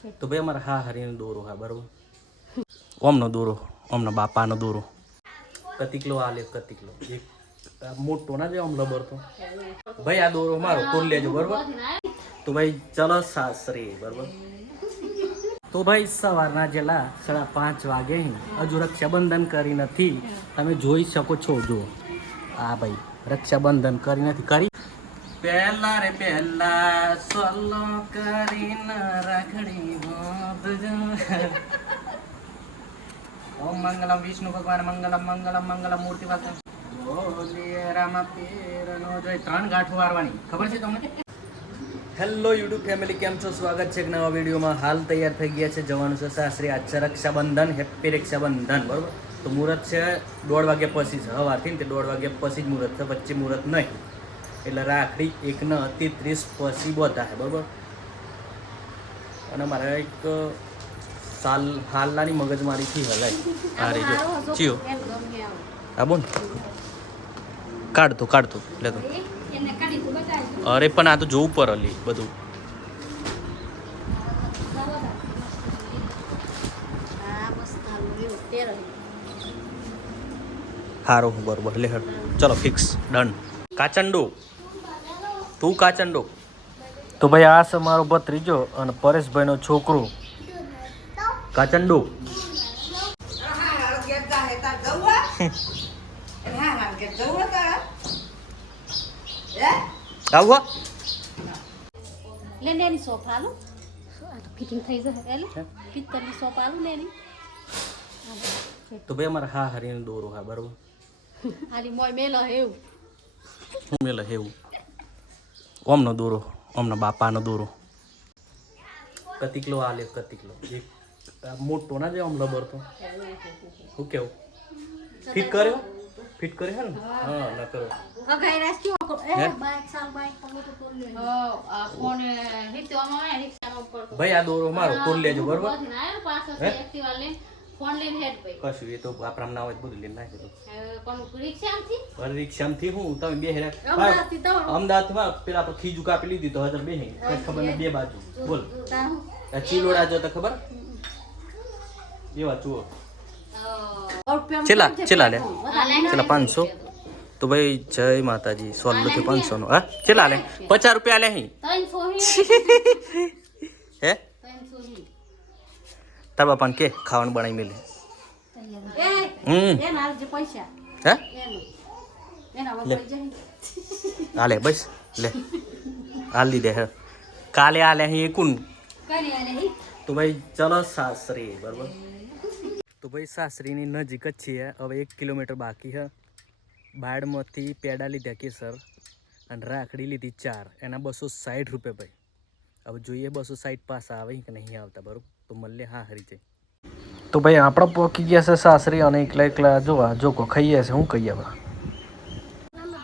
તો ભાઈ અમારે હા હરીનો દોરો હા બરોબર ઓમનો દોરો ઓમનો બાપાનો દોરો કતિકલો આલે કતિકલો એક મોટો ના જાય આમ લબર તો ભાઈ આ દોરો મારો તોડ લેજો બરોબર તો ભાઈ ચલો સાસરે બરોબર તો ભાઈ સવારના જેલા 5:30 વાગે હજુ રક્ષાબંધન કરી નથી તમે જોઈ શકો છો જો આ ભાઈ રક્ષાબંધન કરી નથી કરી પહેલા રે પહેલા સોલો કરીને રાખડી બાંધજો ઓમ મંગલમ વિષ્ણુ ભગવાન મંગલમ મંગલમ મંગલમ મૂર્તિ વાસન બોલીએ રામ પીરનો જય 3 ગાંઠ વારવાની ખબર છે તમને હેલો યુટ્યુબ ફેમિલી કેમ છો સ્વાગત છે એક નવા વિડીયોમાં હાલ તૈયાર થઈ ગયા છે જવાનું છે સાસરી આજ છે રક્ષાબંધન હેપી રક્ષાબંધન બરોબર તો મુહૂર્ત છે 1:30 વાગ્યા પછી છે સવારથી તે 1:30 વાગ્યા પછી જ મુહૂર્ત છે વચ્ચે મુહૂર્ત નહીં એટલે રાખડી 1:30 પછી બોતા છે બરોબર અને મારે એક સાલ હાલનાની મગજમારીથી હલાય આ રહી જો ચિયો હા બોલ કાઢતો લે તો અરે પણ આ તો જોવું પર અલી બધું હારો બરોબર લે હટ ચલો ફિક્સ ડન કાચંડો તું કાચંડો તો ભાઈ આ છે મારો ભત્રીજો અને પરેશભાઈનો છોકરો કાચંડો આવો લે નેની સોફા લો આ તો ફિટિંગ થઈ જશે એટલે પિત્તળની સોફા લો નેની તો ભાઈ અમારે હા હરીનો દોરો હા બરોબર આલી મોય મેલો હેવ મેલે હેવું ઓમનો દોરો ઓમનો બાપાનો દોરો કતિકલો આલે કતિકલો એક મોટો ના જાય આમ લબર તો શું કેવું ફિટ કર્યો હે ને હા ના કરો હગાઈ રાખ્યો એ બાઈક સાલ બાઈક પગો તો તોડ લે આ ફોન હિતવામાં રિક્ષા નો ઉપર ભાઈ આ દોરો મારો તોડ લેજો બરોબર પાછો એક્ટિવા લે ફોન લઈને હેડ ભાઈ કશું એ તો આપણા નામ જ બધું લઈને નાખી દો કોણ રિક્ષામાંથી હું તમે બે અમદાવાદમાં પેલા આપણે ખીજુ કાપી લીધી તો હજાર બે ખબર ને બે બાજુ બોલ ચીલોડા જો તો ખબર એવા જુઓ ચેલા લે 500 તો ભાઈ જય માતાજી 16 થી 500 નો હા ચેલા લે 50 રૂપિયા લે હે 300 હે તાર બાપાને કે ખાવાનું બનાવી મેલે હાલે બસ લે હાલ દીધે હે કાલે હાલે અહીં કોણ તો ભાઈ ચલો સાસરી બરોબર તો ભાઈ સાસરીની નજીક જ છીએ હવે 1 કિલોમીટર બાકી છે બાળમાંથી પેડા લીધા કેસર અને રાખડી લીધી 4 એના 260 રૂપિયા ભાઈ હવે જોઈએ 260 પાસા આવે કે નહીં આવતા બરોબર તો મળે હા હરી જાય તો ભાઈ આપણે પહોંચી ગયા છે સાસરી અને એકલા જોવા જોકો ખાઈએ છે હું કહીએ હવે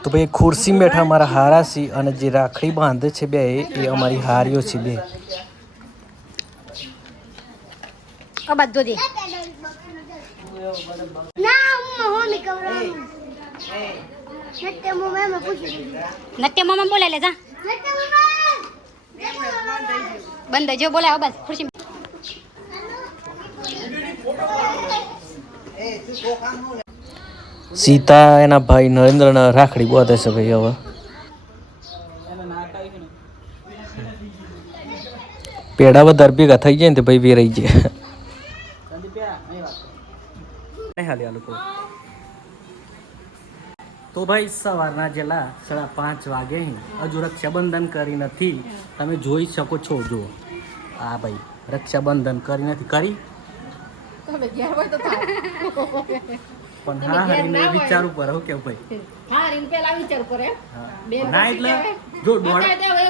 તો ભાઈ ખુરશી બેઠા અમારા હારાસી અને જે રાખડી બાંધે છે બે એ અમારી હારીઓ છે બે બધો દે નત્ય મામા બોલે લે જા બંધ જો બોલાવો બસ ખુરશી સીતા એના ભાઈ નરેન્દ્રના રાખડી બાંધે છે ભાઈ હવે પેડા વધારે ભેગા થઈ જાય ને ભાઈ વેરાઈ જાય તો ભાઈ સવારના જેલા 5:30 વાગે હજુ રક્ષાબંધન કરી નથી તમે જોઈ શકો છો જો આ ભાઈ રક્ષાબંધન કરી નથી કરી પણ હા હરીને વિચારવું પડે હું કેવું ભાઈ હા હરીને પેલા વિચાર કરે ના એટલે જો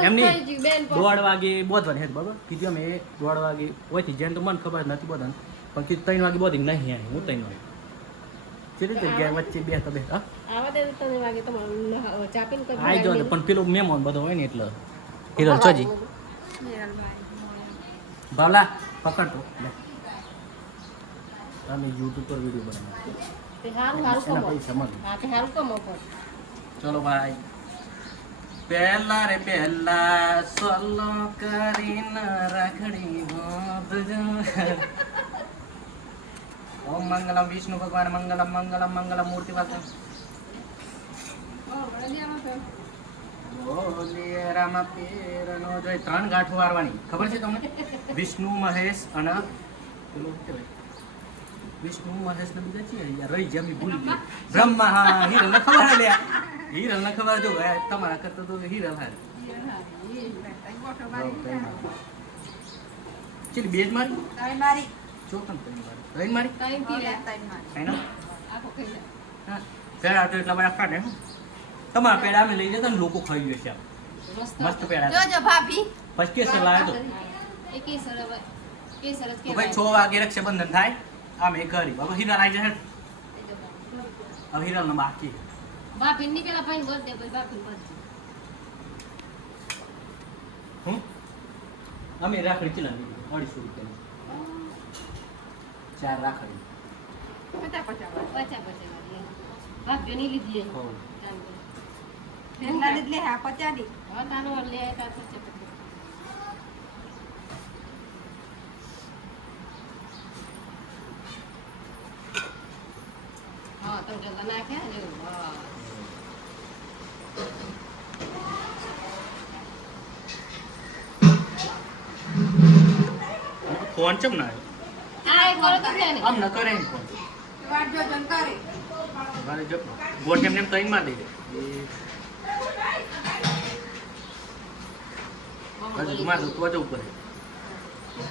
એમની 1:30 વાગે બોધવાની હે બરાબર કીધું અમે 1:30 વાગે ઓયથી જેમ તો મને ખબર નથી બોધન પણ કીધું 3 વાગે બોધી નહીં હું 3 વાગે ચેલી જગ્યાએ વચ્ચે બે તો બે હા આવા દે 3 વાગે તો ચાપીન કરી આઈ જો પણ પેલો મહેમાન બધો હોય ને એટલે હિરલ ચોજી બાવલા પકડતો લે અમે YouTube પર વિડિયો બનાવ્યો તે હારું કમો ચલો ભાઈ પહેલા રે પહેલા સોલો કરીને રાખડી ઓમ મંગલમ વિષ્ણુ ભગવાન મંગલમ મંગલમ મંગલમ મૂર્તિ વાસન રામા પેરનો જોઈ 3 ગાંઠો વારવાની ખબર છે તમને વિષ્ણુ મહેશ અને પેલો શું કહેવાય વિષ્ણુ મહેશ ને બીજા છે યાર રહી ગયા મી ભૂલી ગયો બ્રહ્મા હા હિરલ ને ખબર લે હિરલ ને ખબર જો તમારા કરતા તો હિરલ હા ચલ બેજ મારી તાઈ મારી ચોકન તાઈ મારી તાઈ ના હા પેડા તો એટલા બધા કાઢે તમારા પેડા અમે લઈ જતા ને લોકો ખાઈ જશે મસ્ત પેડા જોજો ભાભી પછી કેસર લાવ્યો તો એ કેસર જ કે ભાઈ 6 વાગે રક્ષાબંધન થાય આમે કરી બાબા હીરા આવી જશે હવે હીરા ન બાકી ભાભી ની પેલા ભાઈ બોલ દે ભાઈ ભાભી બોલ હું અમે રાખડી ચલાવી 250 રૂપિયા 4 રાખડી 50 ભાભી ની લીધી હો બેનના લીધે હા 50 દી હા તાનો લે તા 50 હા તો જલ્દી નાખે ને વાહ ફોન ચમ ના આ એક કરો તો ને આમ ન કરે ફોન વાટ જો જન કરે મારે જો ગોટ એમને તઈ માં દઈ દે હજુ માં તો તો ઉપર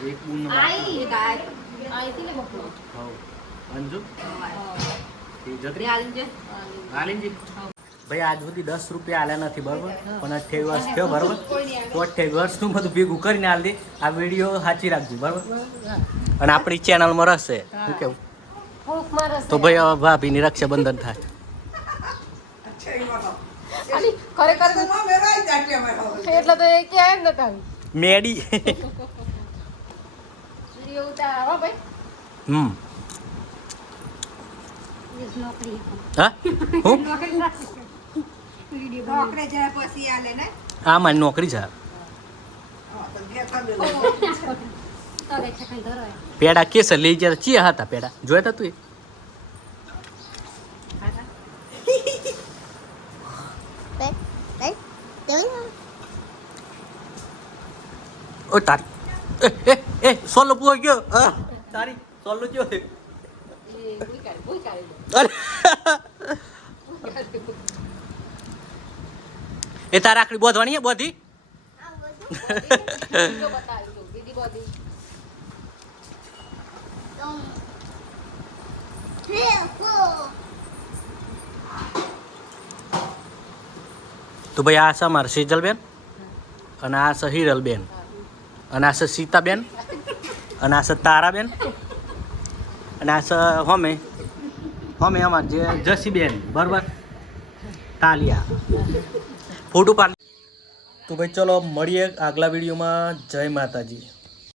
એક બૂન નો આઈ ગાય આઈ થી ને બકરો હા અંજુ એ જતરી આલિંજી ભાઈ આજ સુધી 10 રૂપિયા આલ્યા નથી બરોબર પણ 28 વર્ષ થયો બરોબર તો 28 વર્ષનું બધું ભેગું કરીને આલ દે આ વિડીયો સાચી રાખજો બરોબર અને આપણી ચેનલમાં રહેશે શું કેવું તો ભાઈ હવે ભાભીની રક્ષાબંધન થાય એટલે તો એ ક્યાં નતા મેડી હા હું આ મારી નોકરી છે પેડા કેસર લઈ ગયા ચિયા હતા પેડા જોયા તા તું ઓ તારી એ સોલો પૂરો ગયો તારી સોલો ગયો એ તાર આખડી બોધવાની બોધી તો ભાઈ આ છે મારે સેજલબેન અને આ છે હિરલબેન અને આ છે સીતાબેન અને આ છે તારાબેન અને આ છે હોમે અમાર જે જસીબેન બરાબર તાલિયા ફોટો પાડ તો ભાઈ ચલો મળીએ આગલા વિડીયોમાં જય માતાજી.